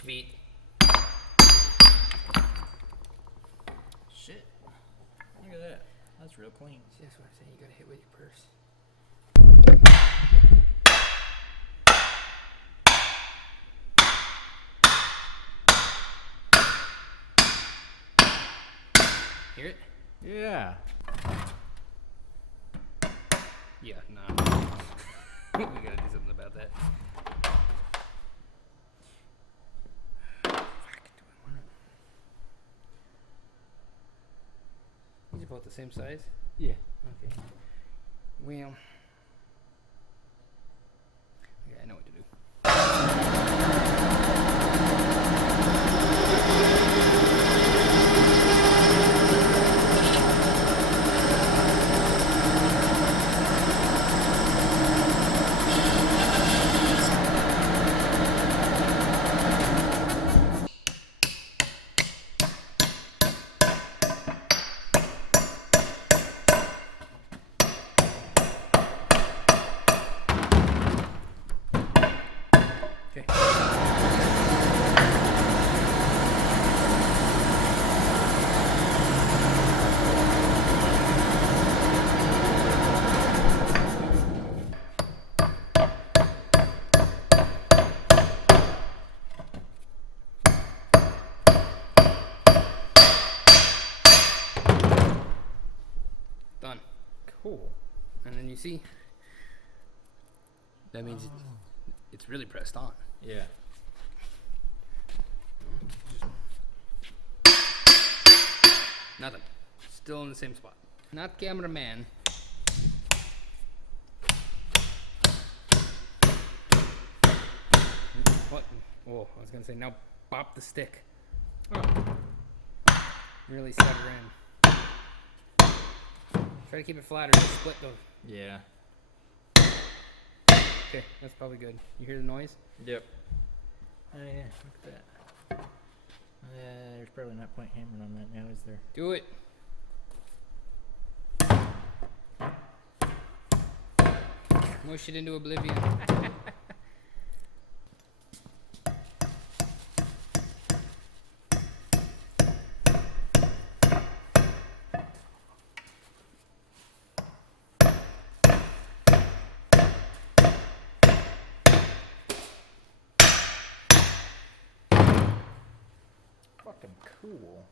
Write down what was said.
Sweet. Shit. Look at that. That's real clean. See, that's what I'm saying. You gotta hit with your purse. Hear it? Yeah. Yeah, nah. We gotta do something about that. Fuck, do I wanna... These are both the same size? Yeah. Okay. Well... Yeah, I know what to do. Okay. Done. Cool. And then you see, that means it's really pressed on. Yeah. Nothing. Still in the same spot. Not cameraman. What? Oh, I was gonna say now bop the stick. Oh. Really set her in. Try to keep it flat or it'll split though. Yeah. Okay, that's probably good. You hear the noise? Yep. Oh yeah, look at that. There's probably not point hammering on that now, is there? Do it. Mush it into oblivion. Fucking cool.